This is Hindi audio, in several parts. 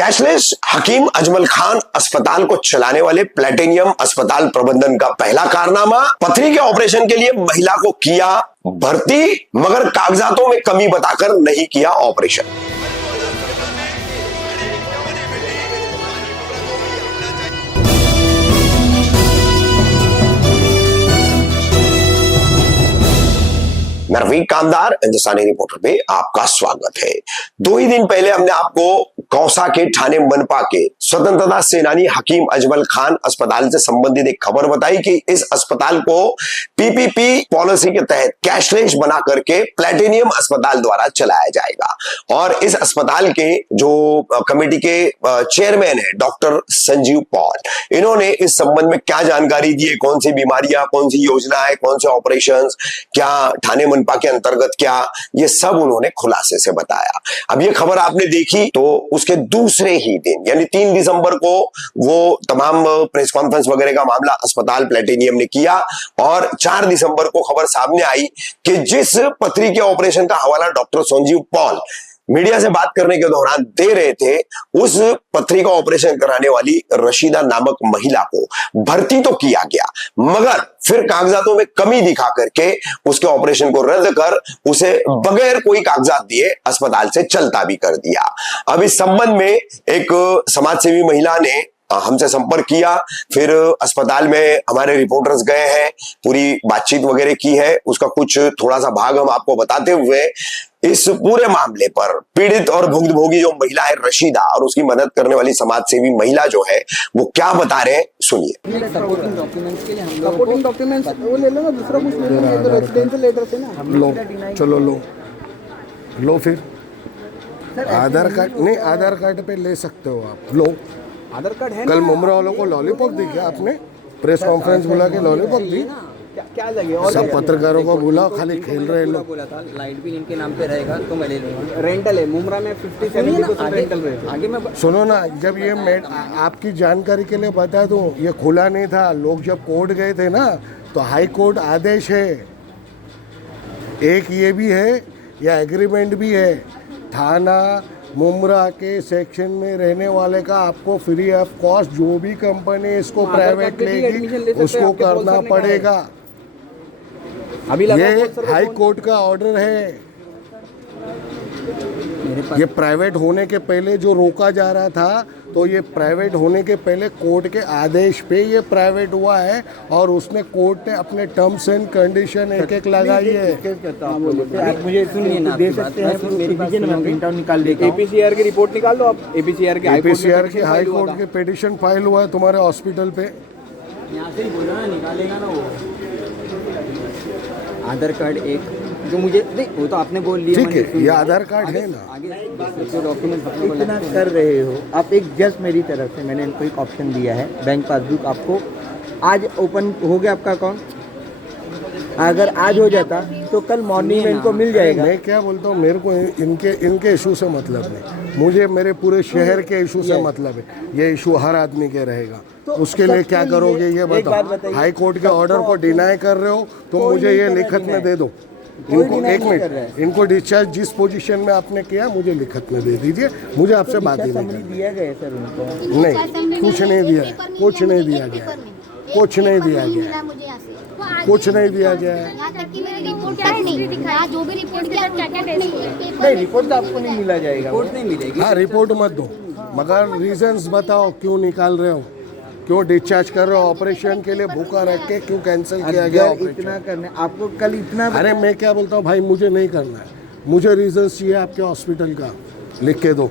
कैशलेस हकीम अजमल खान अस्पताल को चलाने वाले प्लेटिनियम अस्पताल प्रबंधन का पहला कारनामा, पथरी के ऑपरेशन के लिए महिला को किया भर्ती मगर कागजातों में कमी बताकर नहीं किया ऑपरेशन। मैं रफीक कामदार हिंदुस्तानी रिपोर्टर पे आपका स्वागत है। 2 ही दिन पहले हमने आपको कौसा के थाने मनपा के स्वतंत्रता सेनानी हकीम अजमल खान अस्पताल से संबंधित एक खबर बताई कि इस अस्पताल को पीपीपी पॉलिसी के तहत कैशलेस बना करके प्लेटिनियम अस्पताल द्वारा चलाया जाएगा। और इस अस्पताल के जो कमेटी के चेयरमैन है डॉक्टर संजीव पॉल, इन्होंने इस संबंध में क्या जानकारी दी है, कौन सी बीमारियां, कौन सी योजना है, कौन से ऑपरेशन, क्या थाने मनपा के अंतर्गत क्या, ये सब उन्होंने खुलासे से बताया। अब ये खबर आपने देखी तो उसके दूसरे ही दिन यानी 3 दिसंबर को वो तमाम प्रेस कॉन्फ्रेंस वगैरह का मामला अस्पताल प्लेटिनियम ने किया और 4 दिसंबर को खबर सामने आई कि जिस पथरी के ऑपरेशन का हवाला डॉक्टर संजीव पॉल मीडिया से बात करने के दौरान दे रहे थे, उस पथरी का ऑपरेशन कराने वाली रशीदा नामक महिला को भर्ती तो किया गया मगर फिर कागजातों में कमी दिखा करके उसके ऑपरेशन को रद्द कर उसे बगैर कोई कागजात दिए अस्पताल से चलता भी कर दिया। अब इस संबंध में एक समाजसेवी महिला ने हमसे संपर्क किया, फिर अस्पताल में हमारे रिपोर्टर्स गए हैं, पूरी बातचीत वगैरह की है, उसका कुछ थोड़ा सा भाग हम आपको बताते हुए इस पूरे मामले पर पीड़ित और भुक्तभोगी जो महिला है रशीदा और उसकी मदद करने वाली समाजसेवी महिला जो है वो क्या बता रहे हैं, सुनिए। सपोर्टिंग डॉक्यूमेंट्स वो ले लो ना, दूसरा कुछ ले लो, ये तो रेजिडेंशियल लेटर थे ना। लो चलो लो फिर आधार कार्ड नहीं, आधार कार्ड पे ले सकते हो आप, लो आधार कार्ड है। कल मुमरा वालों को लॉलीपॉप दी क्या आपने? प्रेस कॉन्फ्रेंस बुला के लॉलीपॉप दी? क्या लगे? सब पत्रकारों को बुला, खाली खेल रहे लोग। बोला था लाइट बिल इनके नाम पे रहेगा तो मैं ले लूंगा। रेंटल है मुमरा में 50-70% रेंटल है। आगे मैं सुनो ना, जब ये मैं आपकी जानकारी के लिए बता दूं, ये खुला नहीं था। लोग जब कोर्ट गए थे ना तो हाई कोर्ट आदेश है, एक ये भी है, या एग्रीमेंट भी है, थाना मुमरा के सेक्शन में रहने वाले का आपको फ्री ऑफ कॉस्ट जो भी कंपनी इसको प्राइवेट लेगी उसको करना पड़ेगा। अभी ये हाई कोर्ट का ऑर्डर है। ये प्राइवेट होने के पहले जो रोका जा रहा था तो ये प्राइवेट होने के पहले कोर्ट के आदेश पे ये प्राइवेट हुआ है और उसने कोर्ट ने अपने टर्म्स एंड कंडीशन एक लगाई है। आप मुझे सुनिए ना, दे सकते हैं प्रिंट आउट निकाल देता हूं। एपीसीआर की रिपोर्ट निकाल दो आप। एपीसीआर की हाई कोर्ट के पिटीशन फाइल हुआ है तुम्हारे हॉस्पिटल पे। यहाँ से ही बोला ना, निकालेगा ना वो आधार कार्ड एक जो मुझे नहीं, वो तो आपने बोल लिया। ठीक है, ये आधार कार्ड है ना। आगे जो डॉक्यूमेंट इतना कर रहे हो आप, एक जस्ट मेरी तरफ से मैंने इनको एक ऑप्शन दिया है, बैंक पासबुक आपको आज ओपन हो गया आपका अकाउंट, अगर आज हो जाता तो कल मॉर्निंग में इनको मिल जाएगा। मैं क्या बोलता हूँ, मेरे को इनके इशू से मतलब नहीं, मुझे मेरे पूरे शहर के इशू से मतलब है। ये इशू हर आदमी के रहेगा, तो उसके लिए क्या करोगे ये बताओ। हाई कोर्ट के ऑर्डर को डिनाई कर रहे हो तो मुझे ये लिखत में दे दो। इनको 1 मिनट, इनको डिस्चार्ज जिस पोजीशन में आपने किया मुझे लिखत में दे दीजिए, मुझे आपसे बात ही नहीं करनी। दिया गया सर उनको? नहीं, कुछ नहीं दिया है, कुछ नहीं दिया गया, कुछ नहीं दिया गया, कुछ नहीं दिया गया है। नहीं, रिपोर्ट तो आपको नहीं मिला जाएगा, रिपोर्ट नहीं मिलेगी। हाँ, रिपोर्ट मत दो मगर रीजंस बताओ क्यों निकाल रहे हो, क्यों डिस्चार्ज कर रहे हो, ऑपरेशन के लिए भूखा रख के क्यों कैंसिल किया गया ऑपरेशन? इतना करने आपको कल इतना। अरे मैं क्या बोलता हूँ भाई, मुझे नहीं करना है, मुझे रीजंस चाहिए आपके हॉस्पिटल का, लिख के दो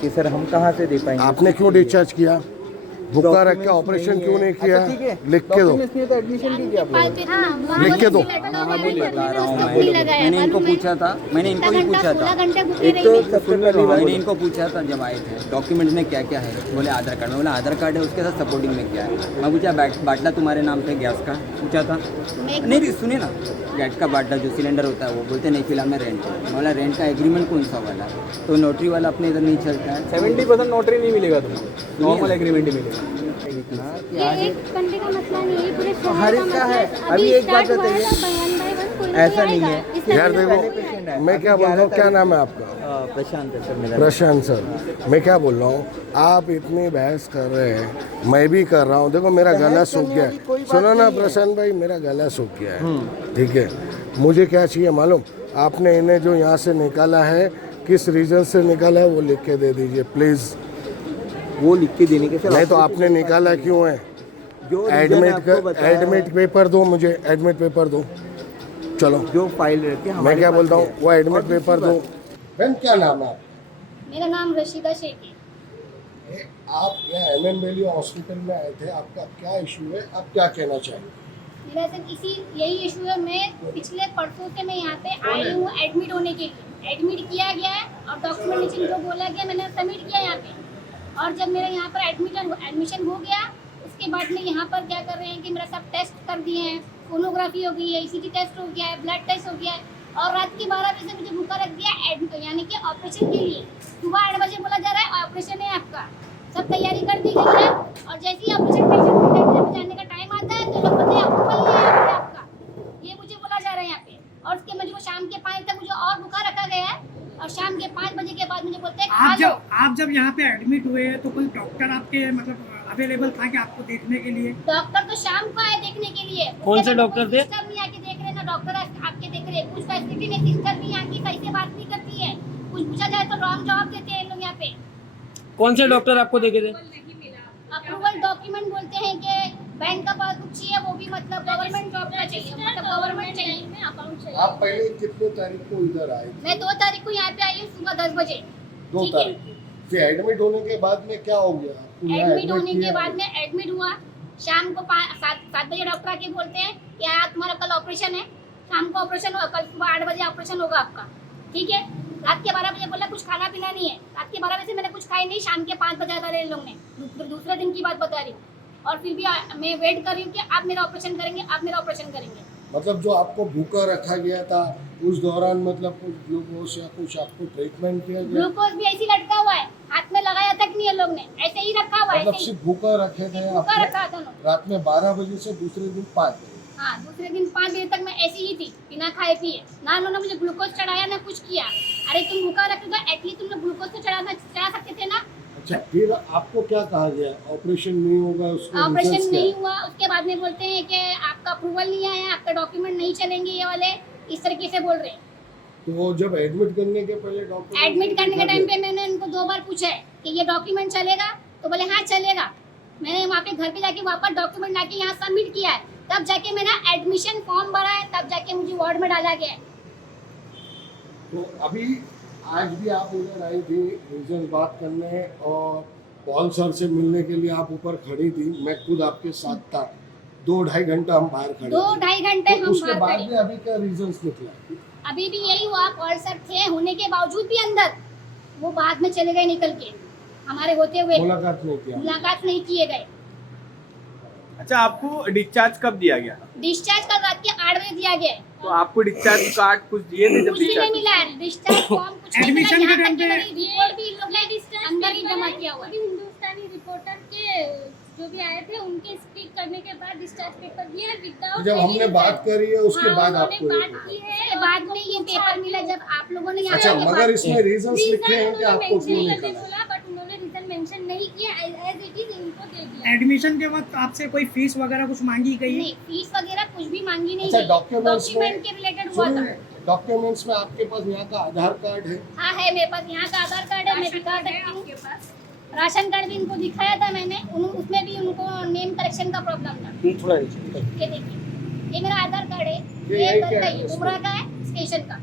कि सर हम कहाँ से दे पाएंगे? आपने क्यों डिस्चार्ज किया, भूखा रख के ऑपरेशन क्यों नहीं किया? लिख के दो, तो एडमिशन कीजिए आप लोग। लिख के दो। मैंने इनको पूछा था, मैंने इनको भी पूछा था, एक तो सबसे पहली बात मैंने इनको पूछा था जब आए थे डॉक्यूमेंट में क्या क्या है, बोले आधार कार्ड। मैं बोला आधार कार्ड है, उसके साथ सपोर्टिंग में क्या है। मैं पूछा बाटला तुम्हारे नाम पे गैस का पूछा था, नहीं सुनिए ना, गैस का बाटला जो सिलेंडर होता है वो बोलते नहीं फिलहाल मैं रेंट है। बोला रेंट का एग्रीमेंट कौन सा वाला है, तो नोटरी वाला अपने इधर नहीं चलता है। 70% नोटरी नहीं मिलेगा तुम्हें, नॉर्मल एग्रीमेंट ही मिलेगा। इतना कि ये आगे एक घंटे का मसला नहीं है, पूरे शहर हर एक का है। मसला अभी एक बात start हुआ है, बताइए। तो one by one कोई ऐसा कोई नहीं आएगा। है। इसलिए यार मैंने देखो, पहले patient है। मैं क्या बोल रहा हूँ, क्या नाम है आपका? प्रशांत है सर मेरा। प्रशांत सर, मैं क्या बोल रहा हूँ, आप इतनी बहस कर रहे हैं, मैं भी कर रहा हूँ। देखो मेरा बहस गला सूख करने गया वाली कोई है। बात सुनो ना नहीं है। प्रशांत भाई, मेरा गला सूख गया है, ठीक है। मुझे क्या चाहिए मालूम? आपने इन्हें जो यहाँ से निकाला है, किस रीजन से निकाला है वो लिख के दे दीजिए प्लीज़। वो लिख के देने के सर। नहीं तो आपने निकाला क्यों है? जो reason एडमिट आपको कर, बताया एडमिट है, पेपर दो मुझे, एडमिट पेपर दो। चलो जो फाइल रहती है मैं हमारे क्या पास बोलता हूँ, है। वो एडमिट और दूसरी पेपर दो। बात, बहन क्या नाम है? मेरा नाम रशीदा शेख है। आप यहाँ एमएन वैली हॉस्पिटल में आए थे, आपका क्या इशू है, आप क्या कहना चाहिए? मेरा सिर्फ यही इशू है। मैं पिछले परसों से मैं यहाँ पे आई हूँ एडमिट होने के लिए। एडमिट किया गया है और डॉक्यूमेंटेशन जो बोला गया मैंने सबमिट किया यहाँ पे। और जब मेरा यहाँ पर एडमिशन हो गया, उसके बाद में यहाँ पर क्या कर रहे हैं कि मेरा सब टेस्ट कर दिए हैं। सोनोग्राफी हो गई है, ईसीजी टेस्ट हो गया है, ब्लड टेस्ट हो गया है। और रात के 12 बजे से मुझे भूखा रख दिया यानी कि ऑपरेशन के लिए। सुबह 8 बजे बोला जा रहा है ऑपरेशन है आपका, सब तैयारी कर दी गई है। और जैसे ही ऑपरेशन पेशेंट में जाने का टाइम आता है तो लोग बोलते हैं अप्रूवल नहीं है आपका, ये मुझे बोला जा रहा है यहाँ पे। और उसके मुझे शाम के 5 तक मुझे और भूखा रखा गया है। और शाम के 5 बजे के बाद मुझे बोलते हैं खा लो। आप जब यहाँ पे एडमिट हुए तो कोई डॉक्टर आपके मतलब अवेलेबल था कि आपको देखने के लिए? डॉक्टर तो शाम को आए देखने के लिए। कौन से डॉक्टर थे? सिस्टर नहीं आके देख रहे ना, डॉक्टर आपके देख रहे। कुछ फैसिलिटी नहीं, सिस्टर नहीं आके सही से बात नहीं करती है। कुछ पूछा जाए तो रॉन्ग जवाब देते हैं लोग यहाँ पे। कौन से डॉक्टर आपको देखे थे? अप्रूवल डॉक्यूमेंट बोलते हैं कि बैंक का पासबुक चाहिए, वो भी मतलब गवर्नमेंट जॉब का चाहिए, मतलब गवर्नमेंट चाहिए, अकाउंट चाहिए। आप पहले कितने तारीख को इधर आए थे? मैं 2 तारीख को यहाँ पे आई हूँ सुबह 10 बजे। 2 ठीक है। तारीख। फिर एडमिट होने के बाद में क्या हो गया? आपको यहाँ एडमिट होने किया? के बाद में एडमिट हुआ। शाम को 7 बजे डॉक्टर आके बोलते हैं कि आज तुम्हारा कल ऑपरेशन है। शाम को ऑपरेशन होगा, कल सुबह 8 बजे ऑपरेशन होगा आपका, ठीक है। रात के 12 बजे बोला कुछ खाना पीना नहीं है। रात के 12 बजे से मैंने कुछ खाई नहीं। शाम के 5 बजे था इन लोग ने, दूसरे दिन की बात बता रही हूँ। और फिर भी मैं वेट कर रही हूँ कि आप मेरा ऑपरेशन करेंगे, आप मेरा ऑपरेशन करेंगे। मतलब जो आपको भूखा रखा गया था उस दौरान मतलब कुछ ग्लूकोज या कुछ आपको ट्रीटमेंट किया गया? ग्लूकोज भी ऐसे ही लटका हुआ है, हाथ में लगाया तक नहीं है लोग ने, ऐसे ही रखा हुआ है। मतलब ऐसे ही सिर्फ भूखा रखे थे भूखा आपको? रखा था लोग। रात में 12 बजे से दूसरे दिन 5 बजे। हाँ, दूसरे दिन 5 बजे तक मैं ऐसी ही थी, बिना खाए पिए। ना उन्होंने मुझे ग्लूकोज चढ़ाया ना कुछ किया। अरे तुम भूखा रखोगे, एटलीस्ट तुम लोग ग्लूकोज तो चढ़ा सकते थे ना। अच्छा, फिर आपको क्या कहा गया? ऑपरेशन नहीं होगा, उसको ऑपरेशन results क्या नहीं है? हुआ। उसके बाद में बोलते हैं कि आपका अप्रूवल नहीं आया, आपका डॉक्यूमेंट नहीं चलेंगे, ये वाले इस तरीके से बोल रहे हैं। तो वो जब एडमिट करने के पहले डॉक्टर एडमिट करने के टाइम पे मैंने इनको 2 बार पूछा है कि ये डॉक्यूमेंट चलेगा, तो बोले हाँ चलेगा। मैंने वहाँ पे घर पे जाके वापस डॉक्यूमेंट लाके यहाँ सबमिट किया है, तब जाके मैंने एडमिशन फॉर्म भरा है, तब जाके मुझे वार्ड में डाला गया है। तो अभी आज भी आप उधर आई थी रीजन बात करने और पॉल सर से मिलने के लिए आप ऊपर खड़ी थी। मैं खुद आपके साथ था। 2-2.5 घंटा हम बाहर खड़े थे। 2-2.5 घंटे तो हम उसके बाहर बाद खड़े। भी अभी क्या रीजंस निकला? अभी भी यही हुआ, कॉल सर थे होने के बावजूद भी अंदर, वो बाद में चले गए निकल के, हमारे होते हुए मुलाकात नहीं किया? मुलाकात नहीं किए गए। अच्छा, आपको डिस्चार्ज कब दिया गया? डिस्चार्ज कल रात के 8 बजे दिया गया है। तो आपको डिस्चार्ज कार्ड कुछ दिए थे जब कुछ भी नहीं डिस्चार्ज? मिला है, डिस्चार्ज फॉर्म कुछ नहीं मिला। Admission के यहाँ time तक कि पे- मेरी रिपोर्ट भी इन लोग ने अंदर ही जमा किया हुआ है। हिंदुस्तानी रिपोर्टर के जो भी आए थे उनके स्पीक करने के बाद डिस्चार्ज पेपर दिया विदाउट। जब हमने बात करी है उसके बाद उन्होंने आपको बात ये- की है। उसके बाद में ये पेपर मिला जब आप लोगों ने यहाँ अच्छा, आके मगर बात इसमें रीजंस लिखे हैं कि आपको क्यों नहीं निकाला? बोला, बट उन्होंने रीजन मेंशन नहीं किया, एज इट इज इनको दे दिया। एडमिशन के वक्त आपसे कोई फीस वगैरह कुछ मांगी गई है? नहीं, फीस वगैरह कुछ भी मांगी नहीं अच्छा, गई। डॉक्यूमेंट्स में- डॉक्यूमेंट के रिलेटेड हुआ था। डॉक्यूमेंट्स में आपके पास यहाँ का आधार कार्ड है? हाँ है मेरे पास, यहाँ का आधार कार्ड है, मैं दिखा सकती हूँ। राशन कार्ड भी इनको दिखाया था मैंने, उसमें भी उनको नेम करेक्शन का प्रॉब्लम था। थोड़ा ये देखिए, ये मेरा आधार कार्ड है, ये ये यही इधर क्या का है ही इसमें? उमरा का है, स्टेशन का।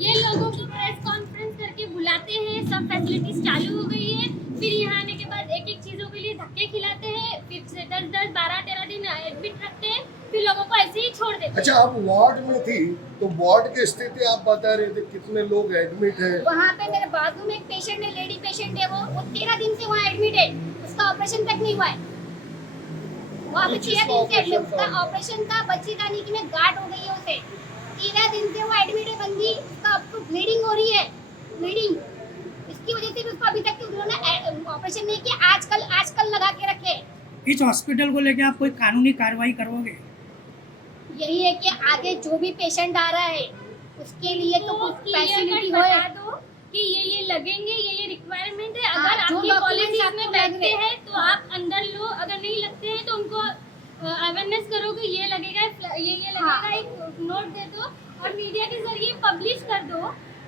ये लोगों को प्रेस कॉन्फ्रेंस करके बुलाते हैं, सब फैसिलिटीज चालू हो गई है, फिर यहाँ आने के बाद एक एक चीजों के लिए धक्के खिलाते हैं, फिर से 10-10, 12-13 दिन एडमिट रखते हैं, फिर लोगों को ऐसे ही छोड़ देते हैं। अच्छा, आप वार्ड में थी तो वार्ड की स्थिति आप बता रहे थे, कितने लोग एडमिट है? वहाँ पे मेरे बाजू में एक पेशेंट है, लेडी पेशेंट है, वो 13 दिन से वहाँ एडमिट है, उसका ऑपरेशन तक नहीं हुआ है। वहाँ पे 13 दिन से एडमिट, उसका ऑपरेशन था, बच्ची खाने की में गांठ हो गई है उसे। 13 दिन से वो एडमिट है बंदी, उसका अब ब्लीडिंग हो रही है, ब्लीडिंग। इसकी वजह से भी उसको अभी तक उन्होंने ऑपरेशन नहीं किया। इस हॉस्पिटल को लेके आप कोई कानूनी कार्रवाई करोगे? यही है कि आगे जो भी पेशेंट आ रहा है उसके लिए तो कुछ फैसिलिटी हो। बता दो कि ये लगेंगे, ये रिक्वायरमेंट है। हाँ, अगर जो आपकी documents पॉलिसी आपको में बैठते लगेंगे। हैं तो आप अंदर लो, अगर नहीं लगते हैं तो उनको अवेयरनेस करो कि ये लगेगा, ये लगेगा। हाँ। एक नोट दे दो और मीडिया के जरिए पब्लिश कर दो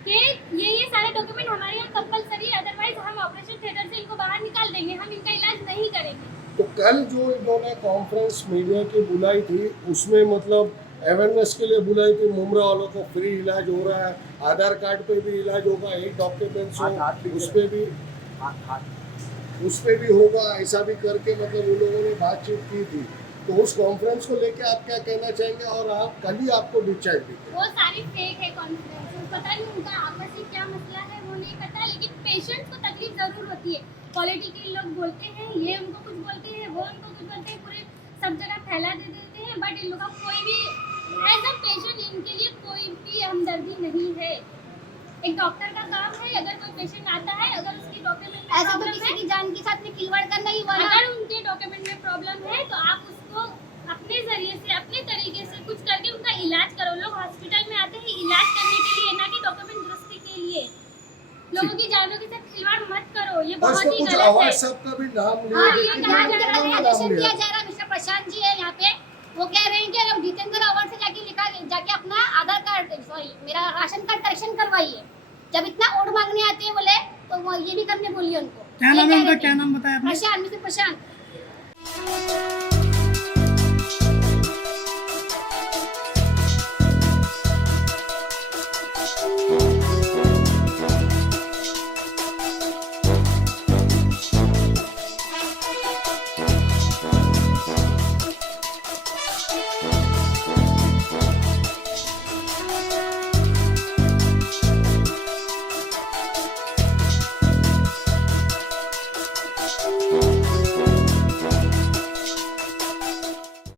कि ये सारे डॉक्यूमेंट हमारे यहाँ कंपलसरी, अदरवाइज हम ऑपरेशन थिएटर से इनको बाहर निकाल देंगे, हम इनका इलाज नहीं करेंगे। तो कल जो इन्होंने कॉन्फ्रेंस मीडिया की बुलाई थी उसमें मतलब अवेयरनेस के लिए बुलाई थी, मुमरा वालों को फ्री इलाज हो रहा है, आधार कार्ड पे भी इलाज होगा, एक डॉक्यूमेंट्स हो उस पे भी होगा, ऐसा भी करके मतलब उन लोगों ने बातचीत की थी। तो उस कॉन्फ्रेंस को लेके आप क्या कहना चाहेंगे और आप कल ही आपको डिस्चार्ज देंगे? वो सारी फेक है कॉन्फ्रेंस, पता नहीं उनका आपस में क्या मसला है वो नहीं पता, लेकिन पेशेंट्स को तकलीफ जरूर होती है। पॉलिटिकल लोग बोलते हैं, ये उनको कुछ बोलते हैं, वो उनको कुछ बोलते हैं, पूरे सब जगह फैला दे देते हैं। बट इन लोगों का कोई भी एज अ पेशेंट इनके लिए कोई भी हमदर्दी नहीं है। एक डॉक्टर का काम है, अगर कोई पेशेंट आता है, अगर उसकी डॉक्यूमेंट में ऐसे तो प्रॉब्लम किसी है, की जान के साथ में खिलवाड़ करना ही हुआ ना। अगर उनके डॉक्यूमेंट में प्रॉब्लम है तो आप उसको अपने जरिए से, अपने तरीके से कुछ करके उनका इलाज करो। लोग हॉस्पिटल में आते हैं इलाज करने के लिए, ना कि डॉक्यूमेंट दुरुस्ती के लिए। लोगों की जानों के साथ खिलवाड़ मत करो, ये बहुत ही कुछ गलत आवाज है। सबका भी नाम लिया, हाँ, ये लेकिन कहा उन्होंने जा रहा है, नाम आदेशन लिया। दिया जा रहा है। मिस्टर प्रशांत जी है यहाँ पे, वो कह रहे हैं कि हम जितेंद्र अवार्ड से जाके अपना आधार कार्ड, सॉरी मेरा राशन कार्ड करेक्शन करवाइए। जब इतना ओड मांगने आते हैं बोले तो वो ये भी करने बोलिए उनको। क्या ये नाम है कह उनका? रहे थे। क्या नाम बताया आपने? प्रशांत, मिस्टर प्रशांत।